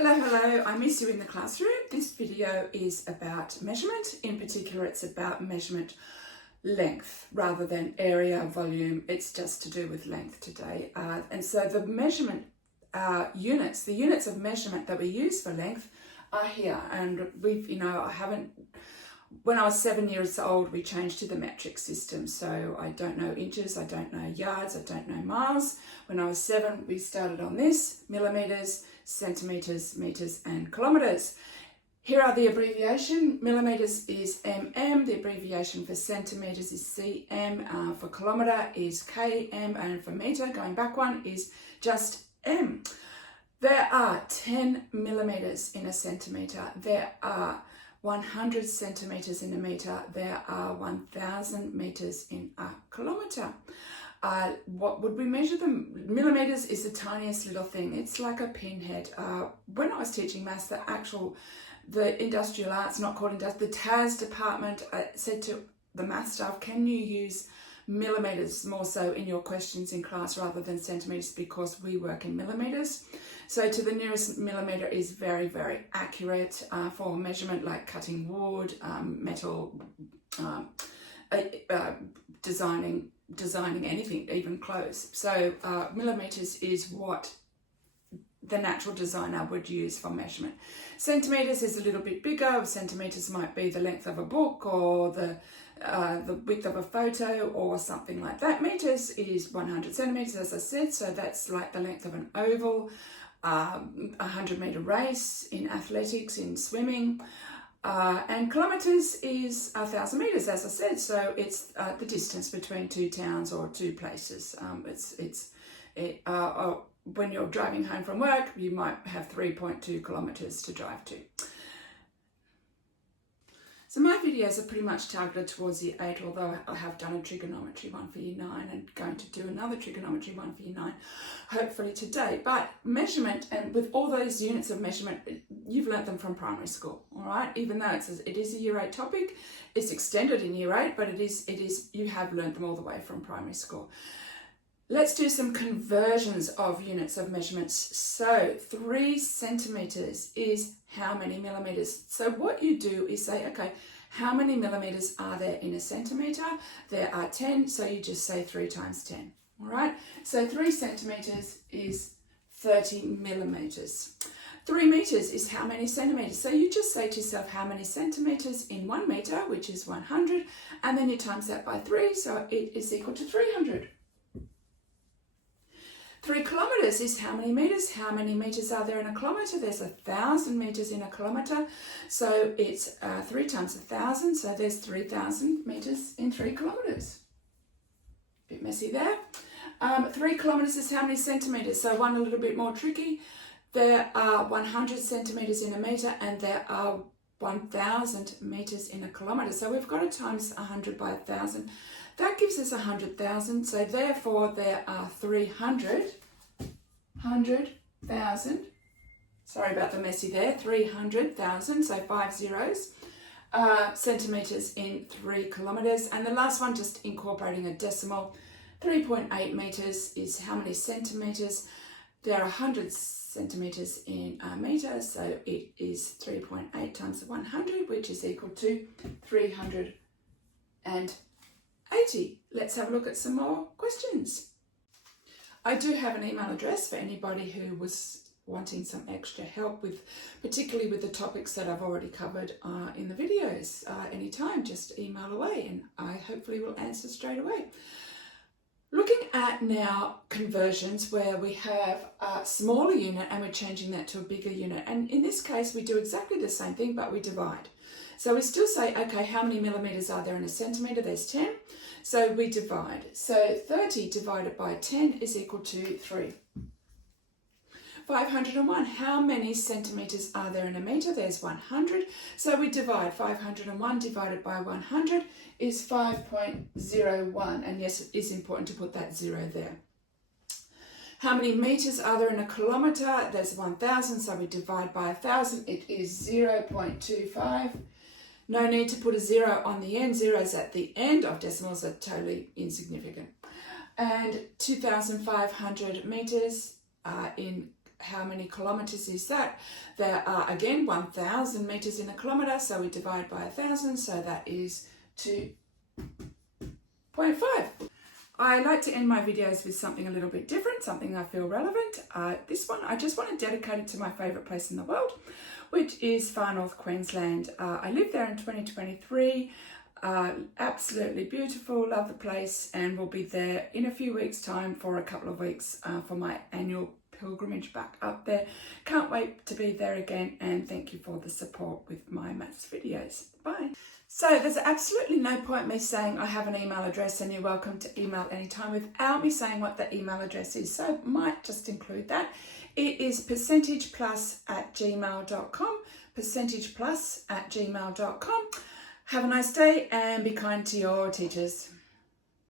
Hello, I miss you in the classroom. This video is about measurement. In particular, it's about measurement length rather than area, volume. It's just to do with length today. And so the measurement units, the units of measurement that we use for length are here. And when I was 7 years old, we changed to the metric system. So I don't know inches, I don't know yards, I don't know miles. When I was 7, we started on this: millimeters, centimeters, meters, and kilometers. Here are the abbreviation. Millimeters is mm, the abbreviation for centimeters is cm, for kilometer is km, and for meter, going back one, is just m. There are 10 millimeters in a centimeter. There are 100 centimeters in a meter. There are 1,000 meters in a kilometer. What would we measure them? Millimeters is the tiniest little thing. It's like a pinhead. When I was teaching maths, the industrial arts, not called industrial, the TAS department said to the math staff, can you use millimeters more so in your questions in class rather than centimeters, because we work in millimeters. So to the nearest millimeter is very, very accurate for measurement, like cutting wood, metal, designing anything, even clothes. So millimeters is what the natural designer would use for measurement. Centimeters is a little bit bigger. Centimeters might be the length of a book or the width of a photo or something like that. Meters is 100 centimeters, as I said, so that's like the length of an oval. 100-meter race in athletics, in swimming. And kilometers is 1,000 meters, as I said, so it's the distance between two towns or two places. When you're driving home from work, you might have 3.2 kilometers to drive to. So my videos are pretty much targeted towards year 8, although I have done a trigonometry one for year 9 and going to do another trigonometry one for year 9, hopefully today. But measurement, and with all those units of measurement, you've learnt them from primary school, all right? Even though it is a year 8 topic, it's extended in year 8, but you have learnt them all the way from primary school. Let's do some conversions of units of measurements. So 3 centimeters is how many millimeters? So what you do is say, okay, how many millimeters are there in a centimeter? There are 10, so you just say 3 times 10, all right? So 3 centimeters is 30 millimeters. 3 meters is how many centimeters? So you just say to yourself, how many centimeters in 1 meter, which is 100, and then you times that by 3, so it is equal to 300. 3 kilometers is how many meters? How many meters are there in a kilometer? There's 1,000 meters in a kilometer. So it's 3 times 1,000. So there's 3,000 meters in 3 kilometers. Bit messy there. 3 kilometers is how many centimeters? So one a little bit more tricky. There are 100 centimeters in a meter and there are 1,000 meters in a kilometer. So we've got to times 100 by 1,000. That gives us 100,000. So therefore there are 100,000. Sorry about the messy there. 300,000. So 5 zeros. Centimeters in 3 kilometers. And the last one, just incorporating a decimal. 3.8 meters is how many centimeters? There are 100 centimeters in a meter, so it is 3.8 times 100, which is equal to 380. Let's have a look at some more questions. I do have an email address for anybody who was wanting some extra help with, particularly with the topics that I've already covered in the videos. Anytime, just email away and I hopefully will answer straight away. Looking at now conversions where we have a smaller unit and we're changing that to a bigger unit. And in this case, we do exactly the same thing, but we divide. So we still say, okay, how many millimeters are there in a centimeter? There's 10. So we divide. So 30 divided by 10 is equal to 3. 501, how many centimeters are there in a meter? There's 100. So we divide. 501 divided by 100 is 5.01. And yes, it is important to put that 0 there. How many meters are there in a kilometer? There's 1,000. So we divide by 1,000. It is 0.25. No need to put a 0 on the end. Zeros at the end of decimals are totally insignificant. And 2,500 meters in how many kilometres is that? There are, again, 1,000 metres in a kilometre, so we divide by 1,000, so that is 2.5. I like to end my videos with something a little bit different, something I feel relevant. This one, I just want to dedicate it to my favourite place in the world, which is far north Queensland. I lived there in 2023. Absolutely beautiful, love the place, and will be there in a few weeks' time for a couple of weeks for my annual pilgrimage back up there. Can't wait to be there again, and thank you for the support with my maths videos. Bye. So there's absolutely no point me saying I have an email address and you're welcome to email anytime without me saying what the email address is. So might just include that. It is percentageplus@gmail.com, percentageplus@gmail.com. Have a nice day and be kind to your teachers.